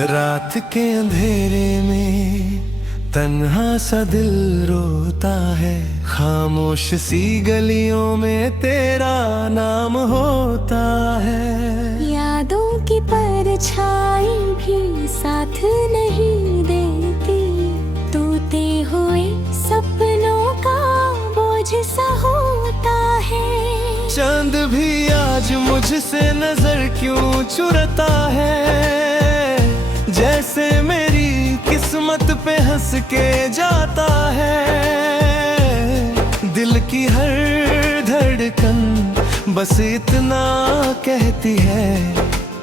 रात के अंधेरे में तन्हा सा दिल रोता है, खामोश सी गलियों में तेरा नाम होता है। यादों की परछाई भी साथ नहीं देती, टूटे हुए सपनों का बोझ सा होता है। चांद भी आज मुझसे नजर क्यों चुराता है, जैसे मेरी किस्मत पे हंस के जाता है। दिल की हर धड़कन बस इतना कहती है,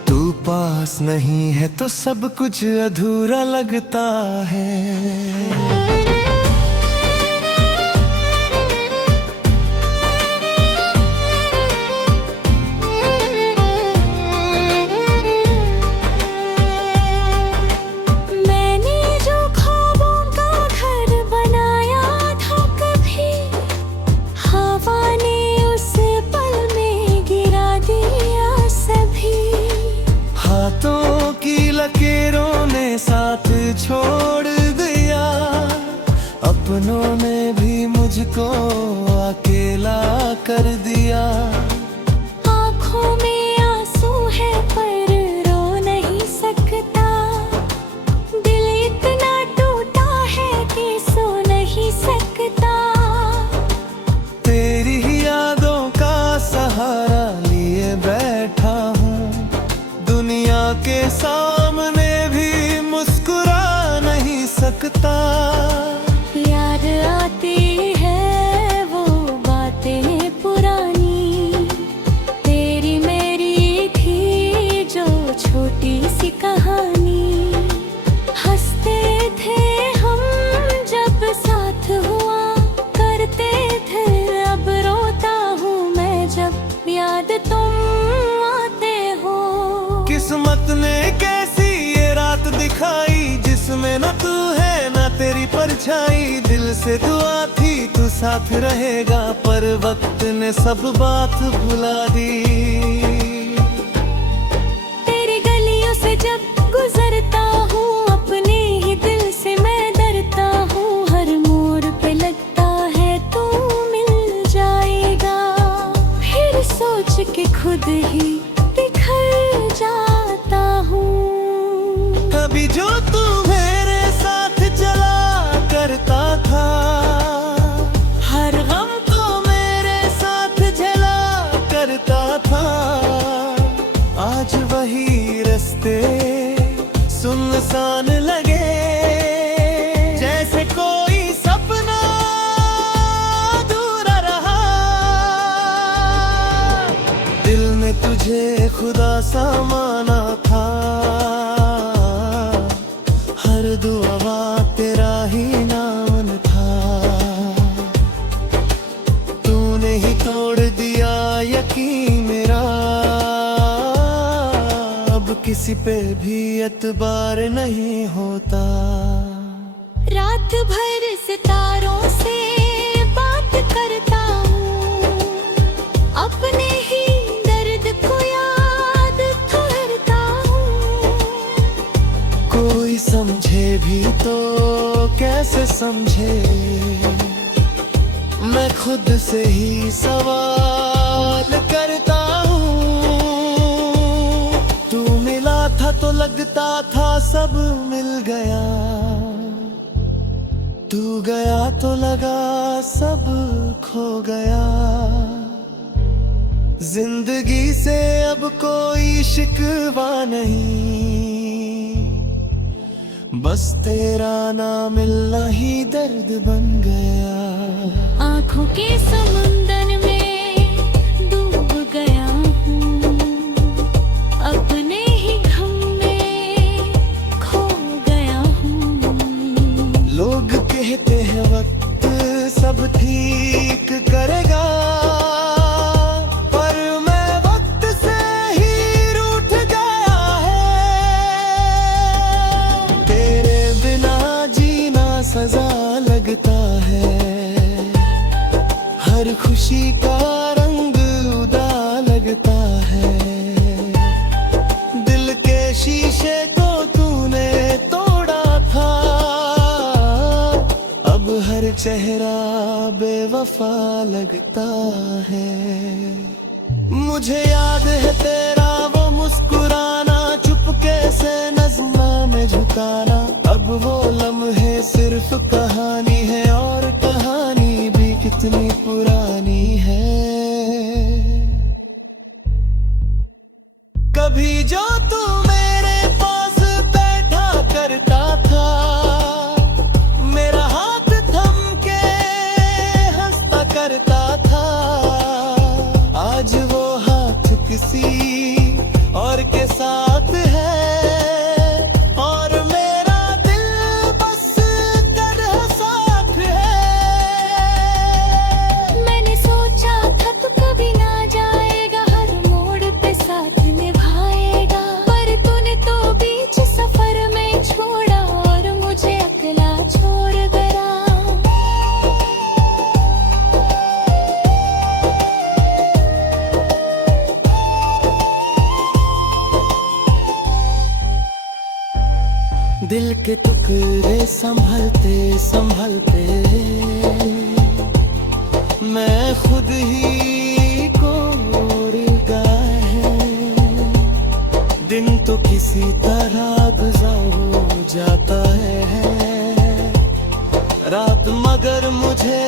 तू पास नहीं है तो सब कुछ अधूरा लगता है। हाथों की लकीरों ने साथ छोड़ दिया, अपनों ने भी मुझको अकेला कर दिया। आँखों में आंसू है पर रो नहीं सकता, दिल इतना टूटा है कि सो नहीं सकता। तेरी ही यादों का सहारा लिए बैठा हूँ, दुनिया के सामने भी मुस्कुरा नहीं सकता। याद आती है वो बातें पुरानी, तेरी मेरी थी जो छोटी सी कहानी। हंसते थे हम जब साथ हुआ करते थे, अब रोता हूँ मैं जब याद तुम आते हो। किस्मत ने कैसी ये रात दिखाई, जिसमें न तू है न तेरी परछाई। दिल से दुआ थी तू साथ रहेगा, पर वक्त ने सब बात भुला दी। तेरी गलियों से जब गुजरता हूँ, अपने ही दिल से मैं डरता हूँ। हर मोड़ पे लगता है तू मिल जाएगा, फिर सोच के खुद ही बिखर जाता हूँ। अभी जो तू मेरे साथ चला करता था, हर गम तो मेरे साथ झेला करता था। आज वही रास्ते सुनसान लगे, जैसे कोई सपना अधूरा रहा। दिल में तुझे खुदा सा माना था, हर दुआ तेरा ही नाम था। तूने ही तोड़ दिया यकीन मेरा, अब किसी पे भी एतबार नहीं होता। रात भर सितारों से बात करता हूँ, अपने ही दर्द को याद करता हूँ। कोई समझे भी तो कैसे समझे, मैं खुद से ही सवाल करता हूँ। तू मिला था तो लगता था सब मिल गया, तू गया तो लगा सब खो गया। जिंदगी से अब कोई शिकवा नहीं, बस तेरा ना मिलना ही दर्द बन गया। आँखों के समुंदर में डूब गया हूँ, अपने ही गम में खो गया हूँ। लोग कहते हैं वक्त सब ठीक करेगा, पर मैं वक्त से ही रूठ गया है। तेरे बिना जीना सजा लगता है, हर खुशी का रंग उदा लगता है। दिल के शीशे को तूने हर चेहरा बेवफा लगता है। मुझे याद है तेरा वो मुस्कुराना, चुपके से नज़्मा में झुकाना। अब वो लम्हे सिर्फ कहानी है, और कहानी भी कितनी पुरानी है। कभी जो तू मेरे पास बैठा करता था, मेरा हाथ थम के हंसता करता था। आज वो हाथ किसी और के साथ है, और मेरा दिल बस तेरा साथ है। मैंने सोचा था तू कभी ना जाएगा, हर मोड़ पे साथ निभाएगा, पर तूने तो बीच सफर में छोड़ा, और मुझे अकेला छोड़ गया। दिल के टुकड़े संभलते संभलते मैं खुद ही को गया है। दिन तो किसी तरह गुजार हो जाता है, रात मगर मुझे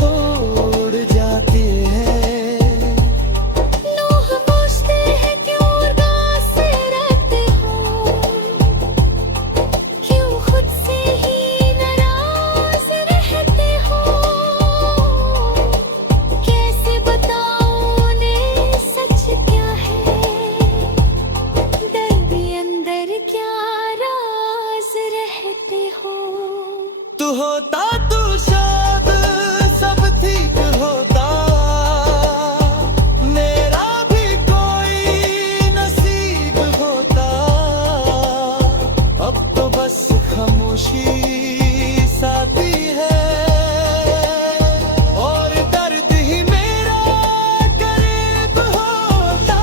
तोड़ जाती है। तू होता तो शायद सब ठीक होता, मेरा भी कोई नसीब होता। अब तो बस खामोशी साथी है, और दर्द ही मेरा करीब होता।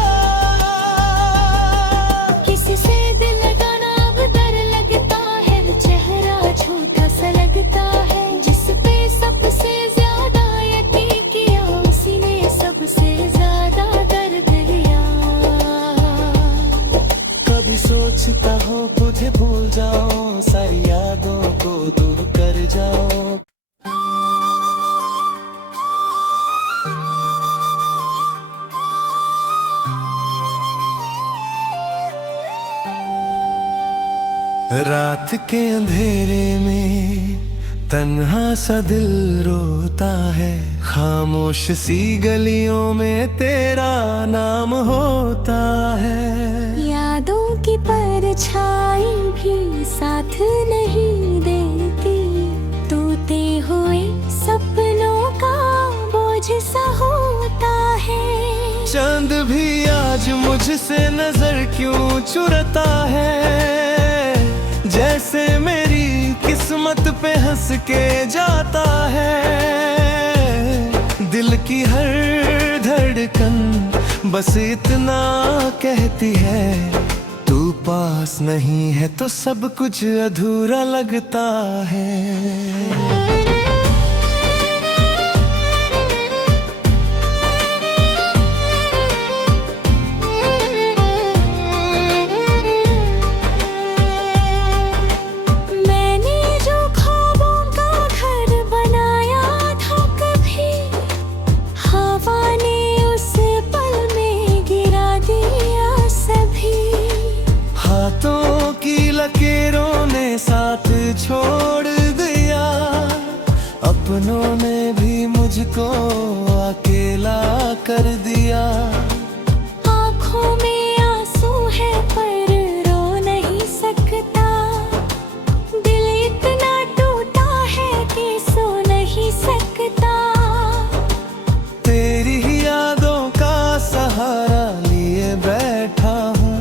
किसी से दिल लगाना अब डर लगता है, चेहरा झूठा सा लगता है। जिस पे सबसे ज्यादा यकीन किया, उसी ने सबसे ज्यादा दर्द लिया। कभी सोचता हो तुझे भूल जाऊं, सारी यादों को दूर कर जाऊं। रात के अंधेरे में तन्हा सा दिल रोता है, खामोश सी गलियों में तेरा नाम होता है। यादों की परछाई भी साथ नहीं देती, टूटे हुए सपनों का बोझ सा होता है। चांद भी आज मुझसे नजर क्यों चुराता है, जैसे मेरी किस्मत पे हंस के जाता है। दिल की हर धड़कन बस इतना कहती है, तू पास नहीं है तो सब कुछ अधूरा लगता है। हाथों की लकीरों ने साथ छोड़ दिया, अपनों ने भी मुझको अकेला कर दिया। आँखों में आंसू है पर रो नहीं सकता, दिल इतना टूटा है कि सो नहीं सकता। तेरी ही यादों का सहारा लिए बैठा हूँ,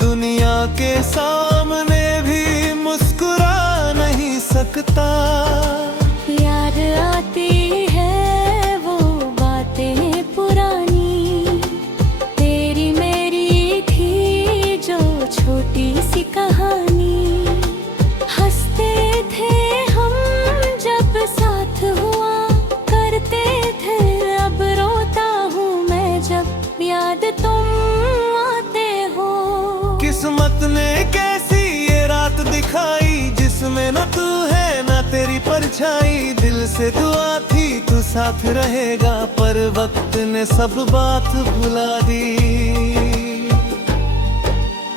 दुनिया के सामने भी मुस्कुरा नहीं सकता। याद आती है वो बातें पुरानी, तेरी मेरी थी जो छोटी सी कहानी। हंसते थे हम जब तेरी परछाई, दिल से दुआ थी तू साथ रहेगा, पर वक्त ने सब बात भुला दी।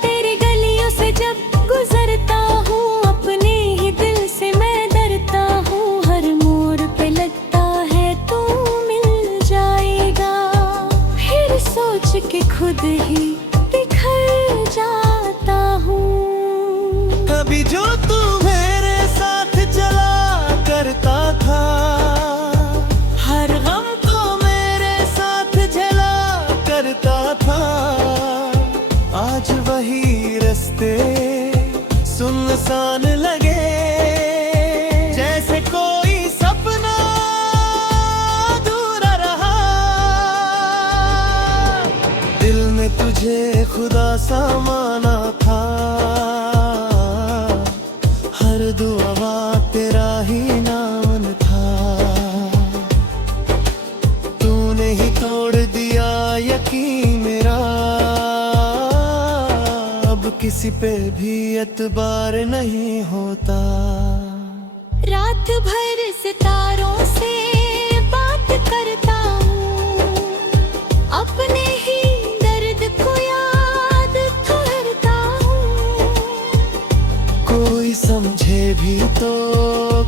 तेरी गलियों से जब गुजरता हूँ, अपने ही दिल से मैं डरता हूँ, हर मोड़ पे लगता है तू मिल जाएगा, फिर सोच के खुद ही बिखर जाता हूँ। कभी जो तू मेरे साथ चला करता था, हर गम को मेरे साथ झेला करता था, आज वही रास्ते सुनसान लगे, जैसे कोई सपना अधूरा रहा। दिल में तुझे खुदा सा माना था, हर दुआ तेरा ही नाम था, तूने ही तोड़ दिया यकीन मेरा, अब किसी पे भी एतबार नहीं होता। रात भर सितारों से बात करता हूँ, अपने ही दर्द को याद करता हूँ। कोई समझे भी तो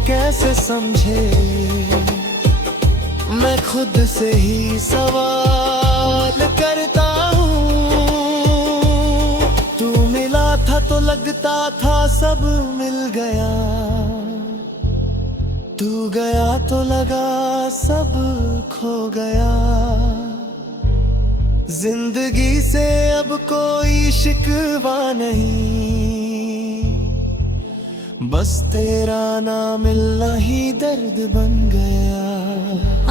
कैसे समझे, मैं खुद से ही सवाल करता हूँ। तू मिला था तो लगता था सब मिल गया, तू गया तो लगा सब खो गया। जिंदगी से अब कोई शिकवा नहीं, बस तेरा नाम मिलना ही दर्द बन गया।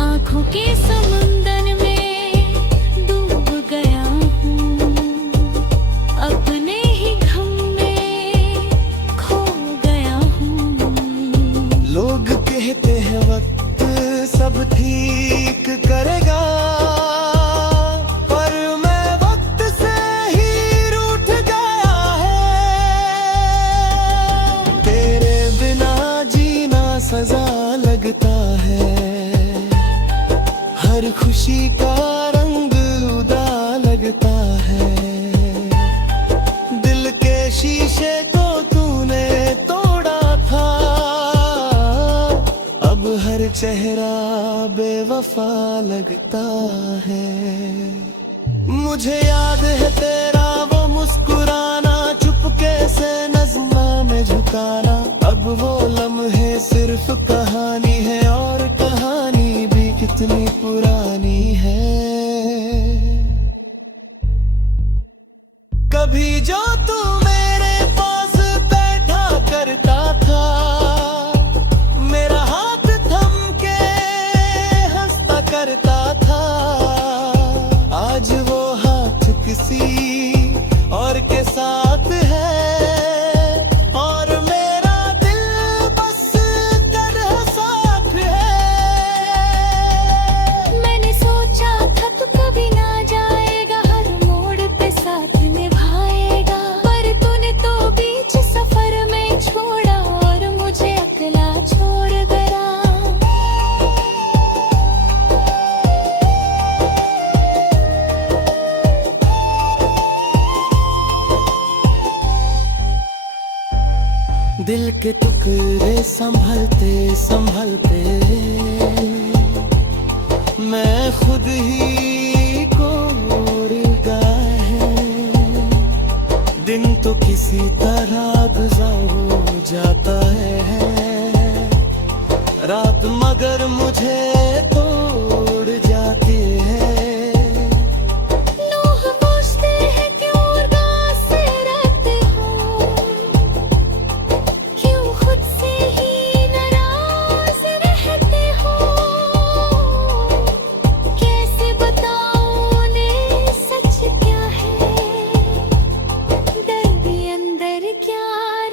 आँखों के समुंदर में डूब गया हूँ, अपने ही गम में खो गया हूँ। लोग कहते हैं वक्त सब ठीक करेगा, पर मैं वक्त से ही रूठ गया है। तेरे बिना जीना सजा लगता है, हर खुशी का रंग उदा लगता है। दिल के शीशे को तूने तोड़ा था, अब हर चेहरा बेवफा लगता है। मुझे याद है तेरा वो मुस्कुराना, चुपके से नज़्मा में झुकाना, अब वो लम्हे सिर्फ कहानी है, और कहानी भी कितनी पुरानी है। कभी जो तू मेरे पास बैठा करता था, मेरा हाथ थम के हंसता करता था, आज वो हाथ किसी और के साथ है, और मेरा दिल बस तेरा साथ है। मैंने सोचा था तू कभी ना जाएगा, हर मोड़ पे साथ निभाएगा, पर तूने तो बीच सफर में छोड़ा, और मुझे अकेला छोड़ गया। दिल के टुकड़े संभलते संभलते मैं खुद ही को गया है। दिन तो किसी तरह गुजर जाता है, रात मगर मुझे तोड़ जाती है। नूह पूछते हैं क्यों उदास रहते हो, क्यों खुद से ही नाराज रहते हो, कैसे बताऊं उन्हें सच क्या है, दर्द अंदर क्या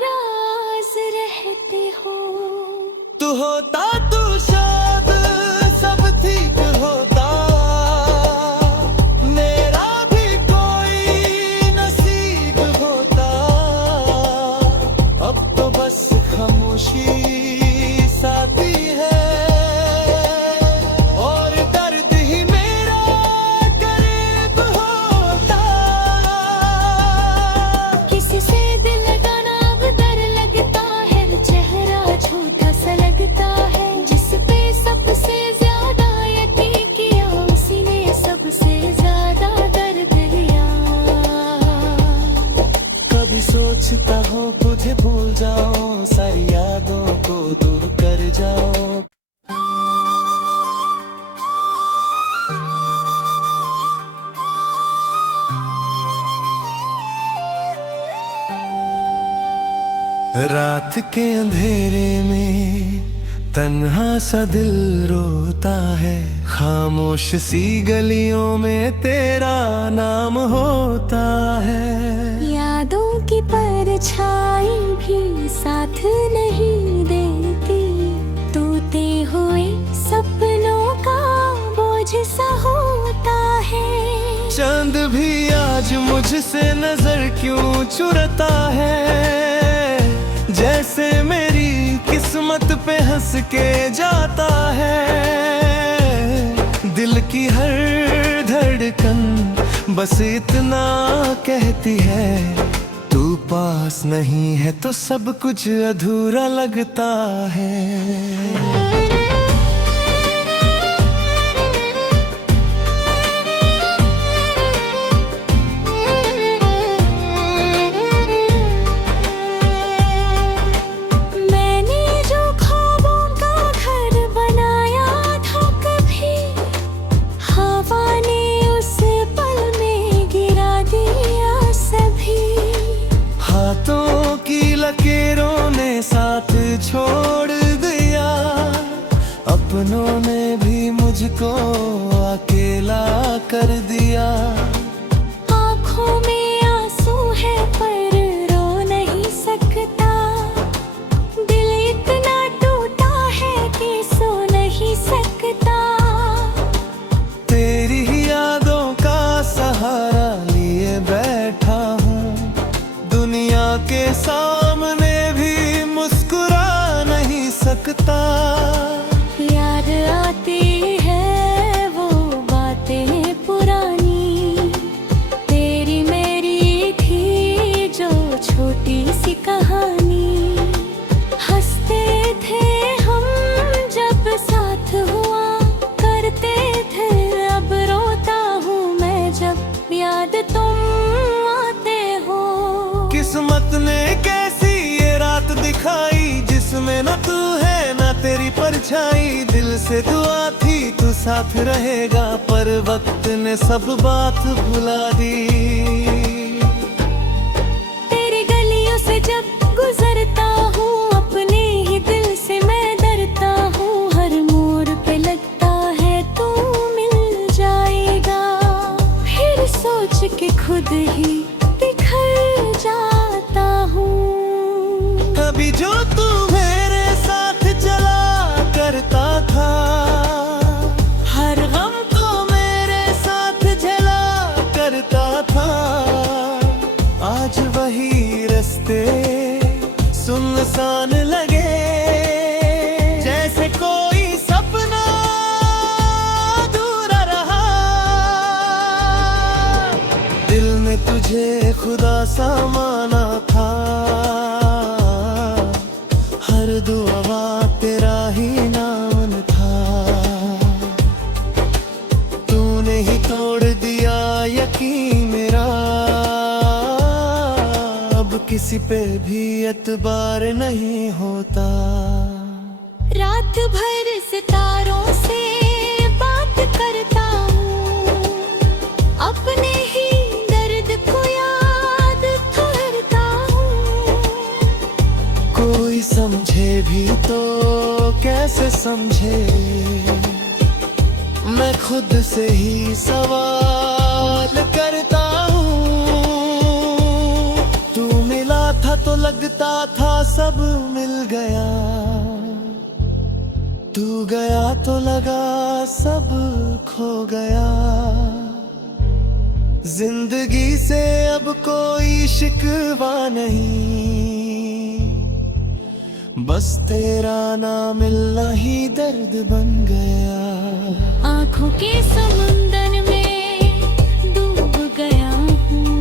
राज रहते हो। तू होता तू शायद सब ठीक होता, मेरा भी कोई नसीब होता, अब तो बस खामोशी रात के अंधेरे में तन्हा सा दिल रोता है, खामोश सी गलियों में तेरा नाम होता है। यादों की परछाई भी साथ नहीं देती, टूटे हुए सपनों का बोझ सा होता है। चांद भी आज मुझसे नजर क्यों चुराता है, जैसे मेरी किस्मत पे हंस के जाता है। दिल की हर धड़कन बस इतना कहती है, तू पास नहीं है तो सब कुछ अधूरा लगता है। हाथों की लकीरों ने साथ छोड़ दिया, अपनों ने भी मुझको अकेला कर दिया। आँखों में आंसू है पर रो नहीं सकता, दिल इतना टूटा है कि सो नहीं सकता। तेरी ही यादों का सहारा लिए बैठा हूँ, दुनिया के सामने भी मुस्कुरा नहीं सकता। याद आती है वो बातें पुरानी, तेरी मेरी थी जो छोटी सी कहानी। हंसते थे हम जब साथ हुआ करते थे, अब रोता हूँ मैं जब याद तुम आते हो। किस्मत ने कैसी ये रात दिखाई, जिसमें न तू है न तेरी परछाई। दिल से दुआ थी तू साथ रहेगा, पर वक्त ने सब बात भुला दी। तेरी गलियों से जब गुजरता हूँ, अपने ही दिल से मैं डरता हूँ। हर मोड़ पे लगता है तू मिल जाएगा, फिर सोच के खुद ही बिखर जाता हूँ। अभी जो तू मेरे साथ चला करता था, हर गम को मेरे साथ झेला करता था। आज वही रास्ते सुनसान लगे, जैसे कोई सपना अधूरा रहा। दिल में तुझे खुदा सा माना था, हर दुआ तेरा ही नाम था। तूने ही तोड़ दिया यकीन मेरा, अब किसी पे भी एतबार नहीं होता। रात भर सितारों से बात करता हूँ, अपने ही दर्द को याद करता हूँ। कोई समझे भी तो कैसे समझे, मैं खुद से ही सवाल करता हूँ। तू मिला था तो लगता था सब मिल गया, तू गया तो लगा सब खो गया। जिंदगी से अब कोई शिकवा नहीं, बस तेरा नाम मिलना ही दर्द बन गया। आँखों के समुंदर में डूब गया हूँ,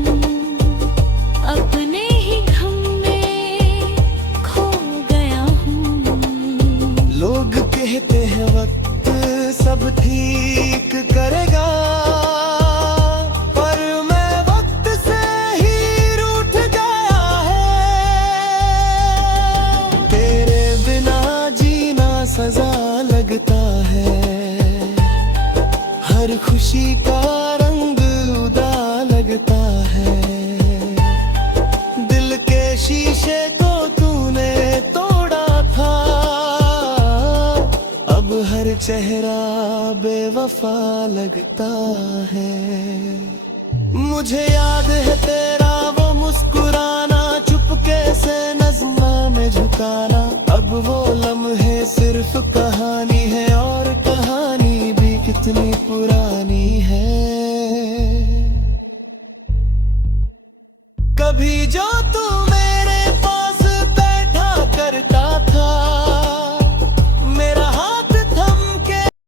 अपने ही गम में खो गया हूँ। लोग कहते हैं वक्त सब ठीक करेगा, पर मैं वक्त से ही रूठ गया है। तेरे बिना जीना सजा लगता है, हर खुशी का रंग उदा लगता है। दिल के शीशे को तूने चेहरा बेवफा लगता है। मुझे याद है तेरा वो मुस्कुराना, चुपके से नज़्मा में झुकाना। अब वो लम्हे सिर्फ कहानी है, और कहानी भी कितनी पुरानी है। कभी जो